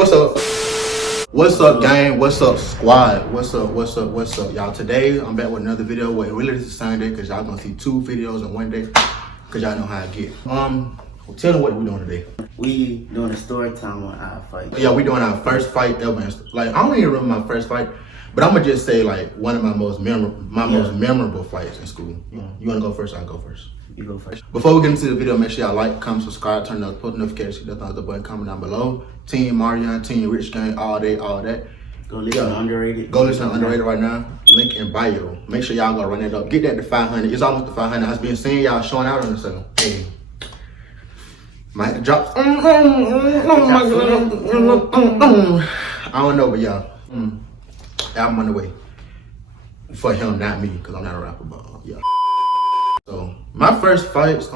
What's up? What's up, gang? What's up, squad? What's up, y'all? Today, I'm back with another video. Well, really, this is Sunday, because y'all gonna see 2 videos in one day, because y'all know how I get. Tell them what we doing today. We doing a story time on our fight. Yeah, we doing our first fight ever. Like, I don't even remember my first fight, but I'm gonna just say, like, one of my most memorable fights in school. You wanna go first? I'll go first. You go first. Before we get into the video, make sure y'all like, comment, subscribe, turn the post notifications, hit the thumbs up button, comment down below. Team Marion, Team Rich Gang, all day, all that. Go listen to Underrated. Go listen to Underrated right now. Link in bio. Make sure y'all go run that up. Get that to 500. It's almost to 500. I've been seeing y'all showing out on the second. Hey. Might drop. I don't know, but y'all. I'm on the way. For him, not me, because I'm not a rapper, but yeah. So my first fights,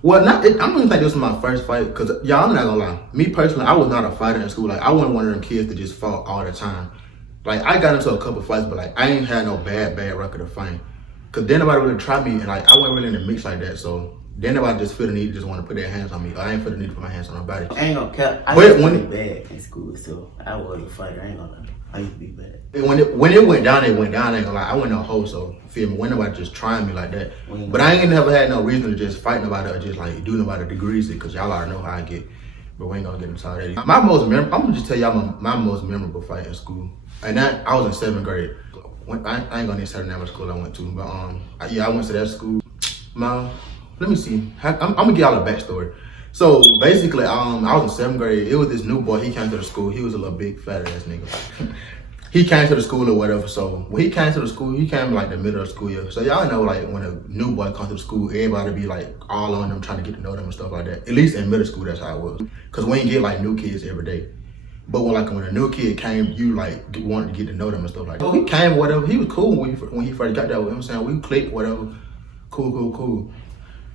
well, I don't even think this was my first fight, because y'all, I'm not gonna lie. Me personally, I was not a fighter in school. Like, I wasn't one of them kids that just fought all the time. Like, I got into a couple fights, but like, I ain't had no bad record of fighting. Cause then nobody really tried me, and like, I wasn't really in the mix like that. So then nobody just feel the need to just want to put their hands on me. I ain't feel the need to put my hands on nobody. I ain't gonna cap. I used to be bad in school, so I was a fighter. I ain't gonna lie. I used to be bad. When it went down, it went down. I ain't gonna lie. I wasn't no hoe, so feel me. When nobody just trying me like that. But I ain't never had no reason to just fight nobody or just like do nobody degrees it, because y'all already know how I get. But we ain't gonna get into all that. I'm gonna just tell y'all my most memorable fight in school, and that I was in 7th grade. I ain't gonna need to say the name of the school I went to, but yeah, I went to that school. Let me see. I'm gonna give y'all a backstory. So basically, I was in 7th grade. It was this new boy. He came to the school. He was a little big fat ass nigga. He came to the school or whatever. So when he came to the school, he came like the middle of the school year. So y'all know, like, when a new boy comes to the school, everybody be like all on them, trying to get to know them and stuff like that. At least in middle school, that's how it was. Cause we ain't get like new kids every day. But when a new kid came, you like wanted to get to know them and stuff like that. So he came, whatever. He was cool when he first got there. You know what I'm saying? We clicked, whatever. Cool.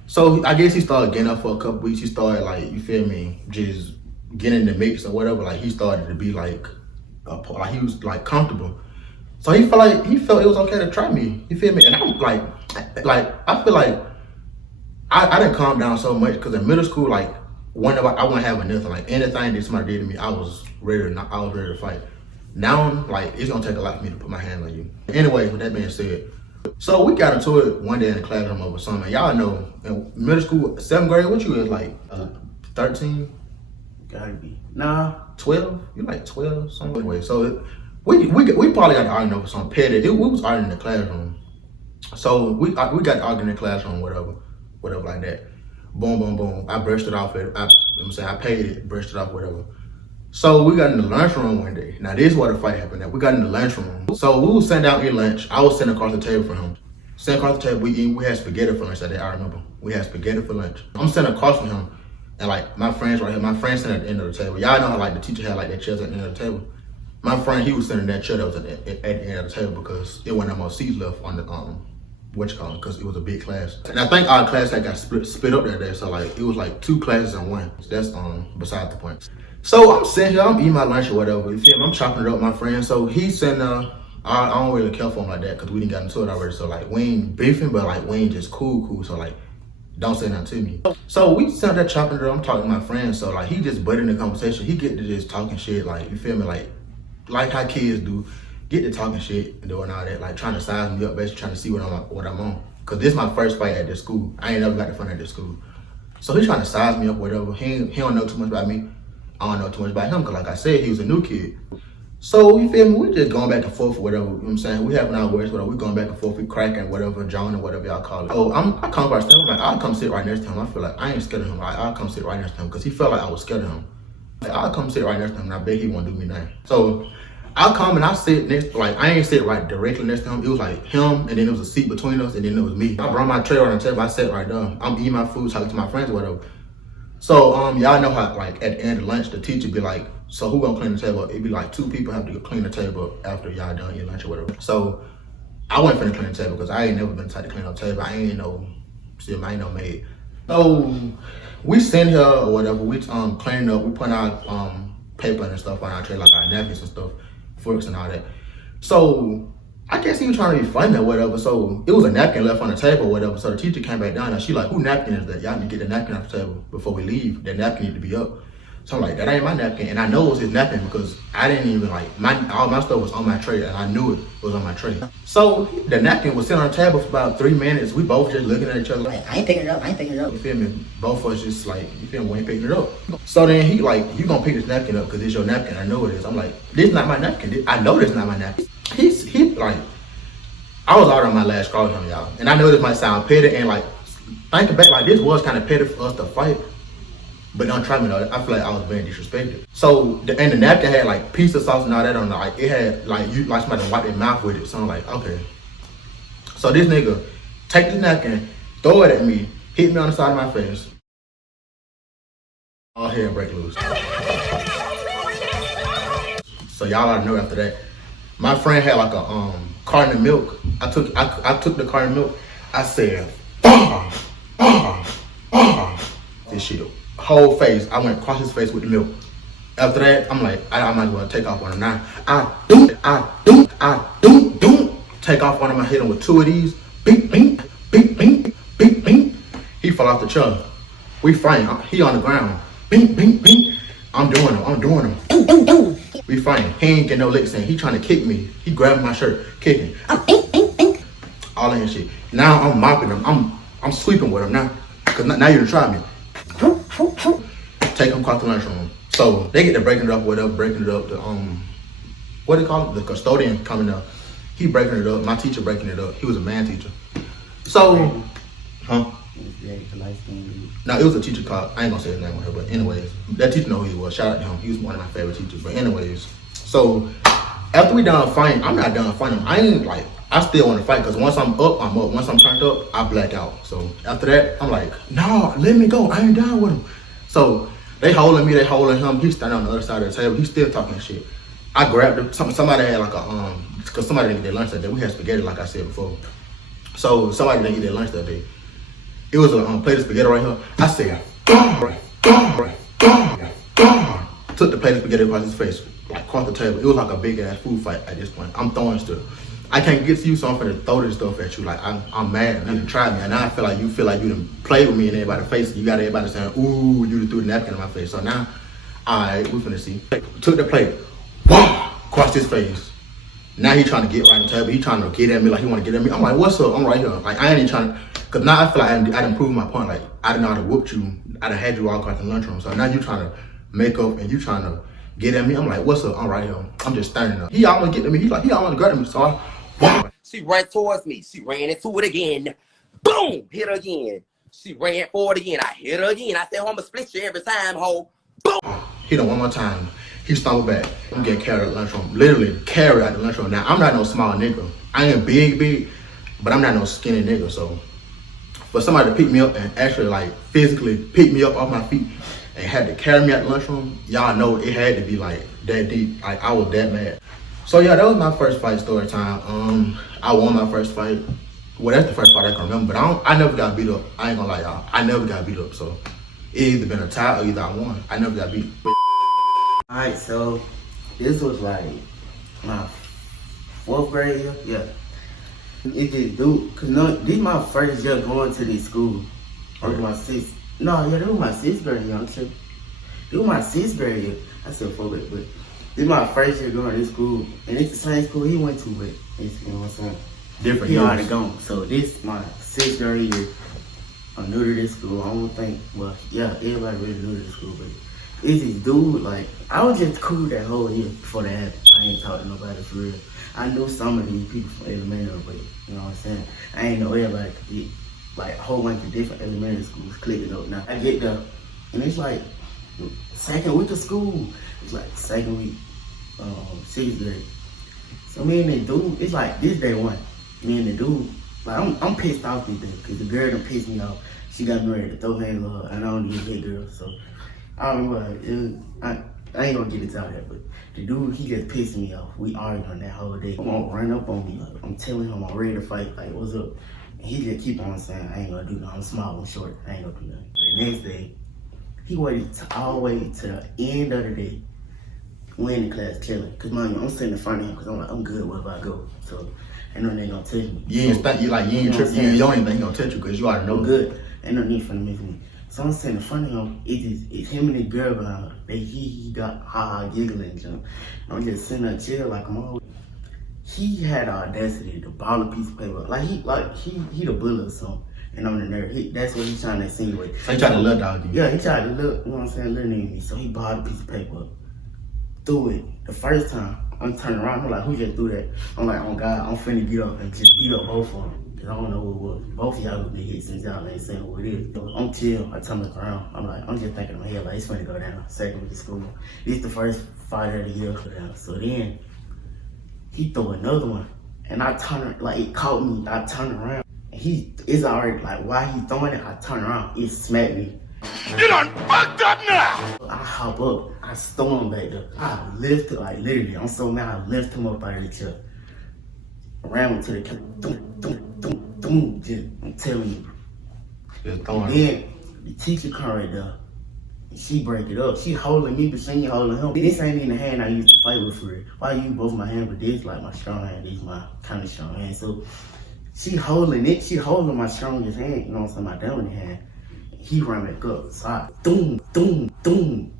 So I guess he started getting up for a couple weeks. He started, like, you feel me, just getting in the mix or whatever. Like, he started to be like he was like comfortable. So he felt it was okay to try me. You feel me? And I'm like I feel like I didn't calm down so much, because in middle school, like, whenever I wasn't having nothing, like anything that somebody did to me, I was ready to fight. Now, like, it's gonna take a lot for me to put my hand on you. Anyway, with that being said, so we got into it one day in the classroom over something. Y'all know, in middle school, 7th grade, what you was like, 13? Gotta be. Nah. 12? You like 12, something? Anyway, so we probably got to argue over something petty. We was arguing in the classroom. So we got to argue in the classroom, whatever like that. Boom. I brushed it off. I paid it, brushed it off, whatever. So we got in the lunchroom one day. Now, this is where the fight happened at. We got in the lunchroom. So we was sitting down eating lunch. I was sitting across the table from him. Sitting across the table, we had spaghetti for lunch that day, I remember. We had spaghetti for lunch. I'm sitting across from him, and like, my friend's right here. My friend's sitting at the end of the table. Y'all know how, like, the teacher had like that chairs at the end of the table. My friend, he was sitting in that chair that was at the end of the table, because it wasn't no more seats left on the because it was a big class. And I think our class got split up that day, so like, it was like 2 classes in one. That's beside the point. So I'm sitting here, I'm eating my lunch or whatever, you feel me? I'm chopping it up with my friend. So he's sitting there. I don't really care for him like that, because we didn't get into it already. So like, we ain't beefing, but like, we ain't just cool. So like, don't say nothing to me. So we sat there chopping it up. I'm talking to my friend. So like, he just butted in the conversation. He get to just talking shit, like, you feel me? Like how kids do. Get to talking shit and doing all that, like trying to size me up, basically trying to see what I'm on. Cause this is my first fight at this school. I ain't never got the fun at this school. So he's trying to size me up, whatever. He don't know too much about me. I don't know too much about him, cause like I said, he was a new kid. So you feel me? We just going back and forth or whatever. You know what I'm saying? We having our words, whatever. We going back and forth. We cracking, whatever, John or whatever y'all call it. Oh, I come by step. I'm like, I'll come sit right next to him. I feel like I ain't scared of him. Like, I'll come sit right next to him, cause he felt like I was scared of him. Like, I'll come sit right next to him, and I bet he won't do me nothing. So I'll come and I sit next, like, I ain't sit right directly next to him. It was like him, and then there was a seat between us, and then there was me. I brought my tray on the table. I sat right there. I'm eating my food, talking to my friends or whatever. So y'all know how, like, at the end of lunch, the teacher be like, so who gonna clean the table? It'd be like 2 people have to clean the table after y'all done eating lunch or whatever. So I wasn't finna clean the table, because I ain't never been the type to clean no table. I ain't no maid. So we sitting here or whatever. We cleaning up. We putting our paper and stuff on our tray, like our napkins and stuff, forks and all that. So I guess he was trying to be funny or whatever. So it was a napkin left on the table or whatever. So the teacher came back down and she like, who napkin is that? Y'all need to get the napkin off the table before we leave. That napkin need to be up. So I'm like, that ain't my napkin. And I know it was his napkin because I didn't even like, all my stuff was on my tray and I knew it was on my tray. So the napkin was sitting on the table for about 3 minutes. We both just looking at each other like, I ain't picking it up, I ain't picking it up. You feel me? Both of us just like, you feel me, we ain't picking it up. So then he like, you gonna pick this napkin up because it's your napkin. I know it is. I'm like, this is not my napkin. I know this is not my napkin. He like, I was already on my last straw on y'all. And I know this might sound petty and like, thinking back, like this was kind of petty for us to fight. But don't try me though, I feel like I was being disrespected. So, and the napkin had like pizza sauce and all that on it. Like it had like, somebody wipe their mouth with it. So I'm like, okay. So this nigga take this napkin, throw it at me, hit me on the side of my face. All hell break loose. So y'all ought to know after that. My friend had like a carton of milk. I took the carton of milk. I said, this shit, whole face. I went across his face with the milk. After that, I'm like, I might as well take off on him now. I do take off on him. I hit him with 2 of these. Bing, bing, bing, bing, bing, bing. He fell off the chair. We fighting. He on the ground. Bing, bing, bing. I'm doing him. We fighting. He ain't getting no licks in. He trying to kick me. He grabbing my shirt, kicking. All in his shit. Now I'm mopping him. I'm sweeping with him now. Cause now you done tried me. Take him across the lunchroom. So they get to breaking it up, whatever, breaking it up. The what do you call it? The custodian coming up. He breaking it up. My teacher breaking it up. He was a man teacher. So, huh? No, it was a teacher called, I ain't gonna say his name on here, but anyways, that teacher know who he was. Shout out to him. He was one of my favorite teachers. But anyways, so after we done fighting, I'm not done fighting. I ain't like, I still want to fight because once I'm up, I'm up. Once I'm turned up, I black out. So after that, I'm like, no, let me go. I ain't down with him. So they holding me, they holding him. He's standing on the other side of the table. He's still talking shit. I grabbed him. Somebody had like a, because somebody didn't get their lunch that day. We had spaghetti, like I said before. So somebody didn't get their lunch that day. It was a plate of spaghetti right here. I said, took the plate of spaghetti across his face, like across the table. It was like a big ass food fight at this point. I'm throwing stuff. I can't get to you, so I'm finna throw this stuff at you. Like I'm mad and you done tried me. And now I feel like you done played with me and everybody's face. You got everybody saying, ooh, you done threw the napkin in my face. So now, alright, we finna see. Took the plate, across his face. Now he trying to get right on the table. He trying to get at me like he want to get at me. I'm like, what's up? I'm right here. Like I ain't even trying to, cause now I feel like I done proved my point. Like I didn't know how to whoop you. I done had you all across the lunchroom. So now you trying to make up and you trying to get at me. I'm like, what's up? I'm right here. I'm just standing up. He almost get to me. He almost got at me. So she ran towards me. She ran into it again. Boom! Hit her again. She ran forward again. I hit her again. I said, oh, I'm gonna split you every time, ho. Boom! Hit him one more time. He stumbled back. I'm getting carried out the lunchroom. Literally carried out the lunchroom. Now, I'm not no small nigga. I ain't big, but I'm not no skinny nigga. So, for somebody to pick me up and actually like physically pick me up off my feet and had to carry me out the lunchroom, y'all know it had to be like that deep. Like I was that mad. So yeah, that was my first fight story time. I won my first fight. Well, that's the first fight I can remember, but I never got beat up. I ain't gonna lie, y'all. I never got beat up. So it either been a tie or either I won. I never got beat. Alright, so this was like my 4th grade year. Yeah. It just cause no, this my first year going to this school. It was my 6th. No, yeah, this was my 6th grade year. It was my 6th grade year. I said 4th grade, but this is my first year going to this school, and it's the same school he went to, but it's, you know what I'm saying? Different. He already gone. So this is my 6th grade year. I'm new to this school. I don't think, well, yeah, everybody really new to this school, but it's this dude, like, I was just cool that whole year before that happened. I ain't talking to nobody for real. I knew some of these people from elementary, but you know what I'm saying? I ain't know everybody could get, like, a whole bunch of different elementary schools clicking up now. I get there, and it's like, 2nd week of school. It's like 2nd week, 6th grade. So me and the dude, it's like this day 1. Me and the dude, like I'm pissed off this day because the girl done pissed me off. She got me ready to throw hands on her, and I don't even hit girls. So I don't know. I ain't gonna get into all that, but the dude, he just pissed me off. We arguing that whole day. He gonna run up on me. Like, I'm telling him I'm ready to fight. Like, what's up? And he just keep on saying, I ain't gonna do nothing. I'm small, I'm short. I ain't gonna do nothing. The next day, he waited all the way to the end of the day. We in the class chilling. Cause mind you, I'm sitting in front of him because I'm like, I'm good wherever I go. So ain't no nigga gonna touch me. You ain't tripping. You don't even think he gonna touch you because you already know. I'm good. Ain't no need for him to miss me. So I'm saying in front of him, it's him and the girl behind her. He got ha giggling and jump. I'm just sitting there chill like I'm always. He had the audacity to ball a piece of paper. He the bully or something. And I'm the nerd. That's what he's trying to insinuate. So he tried to look dog you. Yeah, he tried to look, you know what I'm saying, little nigga me. So he balled a piece of paper up. Threw it. The first time, I'm turning around, I'm like, who just threw that? I'm like, oh God, I'm finna get up and just beat up both of them. Cause I don't know who it was. Both of y'all would be hit since y'all ain't saying who it is. I'm chill, I turn around. I'm just thinking in my head, like, it's finna go down. Second with the school. This the first fight of the year go down. So then, he threw another one. And I turned, like, it caught me. I turned around. It's already, like, while he throwing it, I turn around. It smacked me. You done fucked up now! I hop up. I storm back there. I lift it, like, literally. I'm so mad. I lift him up out of the chair. Ran him to the camera. Doom, doom, doom, doom. Just, I'm telling you. Just throwing. Then, the teacher come right there. She break it up. She holding me, but she ain't holding him. This ain't even the hand I used to fight with for real. Why you both my hand, but this like my strong hand. This my kind of strong hand. So she holding it. She holding my strongest hand. You know what I'm saying? My dominant hand. He run back up. So I, doom, doom, doom.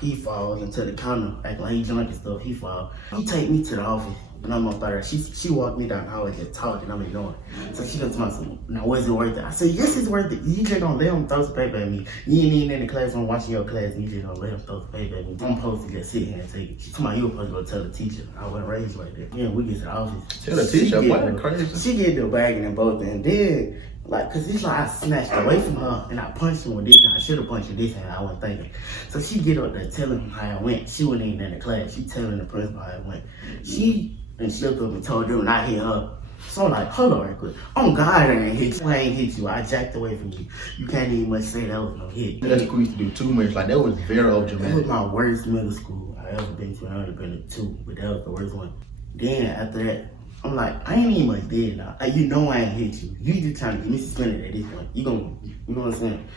He falls into the counter, acting like he drunk and stuff. He fall. He take me to the office. And I'm up there. She walked me down the hallway just talking. I'm ignoring. So she comes to me, now was it worth it? I said, yes, it's worth it. You just gonna let him throw some paper at me. You ain't even in the class, I'm watching your class, and you just gonna let him throw some paper at me. I'm supposed to just sit here and take it. She told me, you were supposed to go tell the teacher. I wasn't raised like that. Yeah, we get to the office. Tell the teacher, what? Crazy. She get the bagging and both, and then, like, cause it's like I snatched away from her, and I punched him with this hand. I should have punched with this hand, I wasn't thinking. So she get up there telling him how it went. She wasn't even in the class. She telling the principal how it went. She and slipped up and told them not hit her. So I'm like, hold on right quick. Oh God, I ain't hit you. I ain't hit you. I jacked away from you. You can't even much say that was no hit. That school used to do too much. Like that was very That was dramatic. my worst middle school I ever been to. I only been to 2, but that was the worst one. Then after that, I'm like, I ain't even much dead now. Like, you know I ain't hit you. You just trying to get me suspended at this point. You know what I'm saying?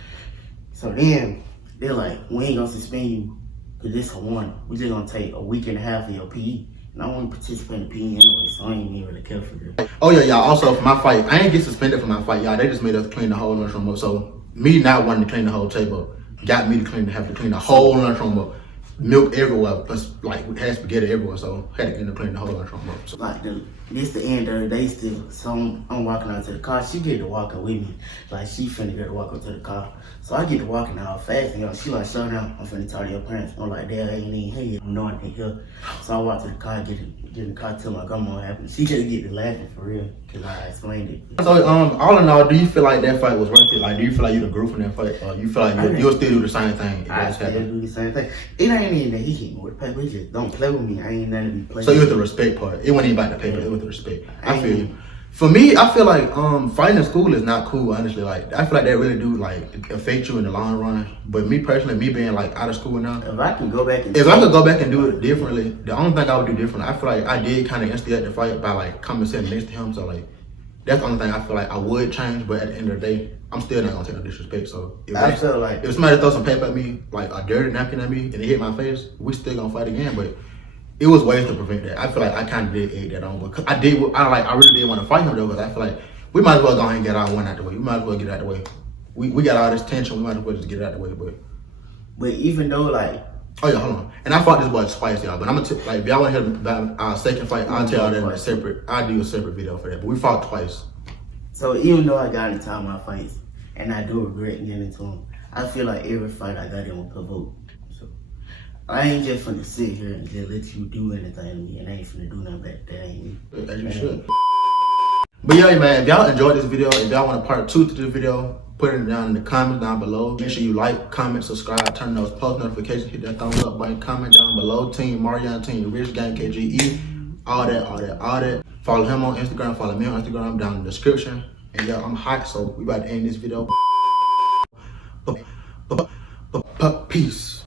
So then they're like, we ain't gonna suspend you because this a warning. We just gonna take a week and a half of your PE. And I want to participate in PE anyway, so I ain't even really care for this. Oh yeah, y'all. Also for my fight, I ain't get suspended for my fight, y'all. They just made us clean the whole lunchroom up. So me not wanting to clean the whole table got me to have to clean the whole lunchroom up. Milk everywhere, plus like we had spaghetti everywhere, so had to clean the whole lunchroom up. So, Like this the end of the day still. So I'm walking out to the car. She get to walking with me. Like she finna get to walk up to the car. So I get to walking out fast and she like, slow down, I'm finna talk to your parents. I'm like, Dad, I ain't even here. I'm knowing they here. So I walk to the car, get in the car, tell my grandma what happened. She just get to laughing for real, cause I explained it. So all in all, do you feel like that fight was worth it? Like, do you feel like you the group in that fight, or you feel like you'll still do the same thing? If I that's still happening? do the same thing. It ain't even that he hit me with the paper. He just don't play with me. I ain't nothing to be playing. So it was the respect part. It wasn't even about the paper. It was the respect. I feel you. For me, I feel like fighting in school is not cool. Honestly, like I feel like that really do like affect you in the long run. But me personally, me being like out of school now, If I can go back and if I could go back and do it differently, the only thing I would do different, I feel like I did kind of instigate the fight by like coming sitting next to him. So like that's the only thing I feel like I would change. But at the end of the day, I'm still not gonna take no disrespect. So I feel like if somebody throw some paper at me, like a dirty napkin at me, and it hit my face, we still gonna fight again. But it was ways to prevent that. I feel like I kind of did egg that on, but I really did want to fight him though, because I feel like we might as well go ahead and get our one out the way. We might as well get it out the way. We got all this tension. We might as well just get it out the way. But even though like, oh yeah, hold on. And I fought this boy twice, y'all. But I'm gonna like if y'all want to hear about our second fight, I'll tell y'all that in a separate. I'll do a separate video for that. But we fought twice. so even though I got into all my fights, and I do regret getting into them, I feel like every fight I got in was provoked. So I ain't just finna sit here and just let you do anything to me, and I ain't finna do nothing back. That ain't me. As you should. But yeah, man, if y'all enjoyed this video, if y'all want a part 2 to this video, put it down in the comments down below. Make sure you like, comment, subscribe, turn those post notifications, hit that thumbs up button, comment down below. Team Marion, Team Rich Gang KGE, all that. Follow him on Instagram, follow me on Instagram down in the description. And yeah, I'm hot, so we about to end this video. Peace.